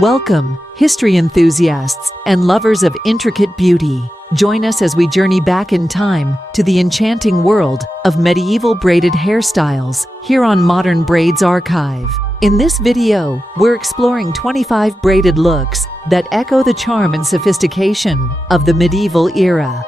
Welcome, history enthusiasts and lovers of intricate beauty. Join us as we journey back in time to the enchanting world of medieval braided hairstyles here on Modern Braids Archive. In this video, we're exploring 25 braided looks that echo the charm and sophistication of the medieval era.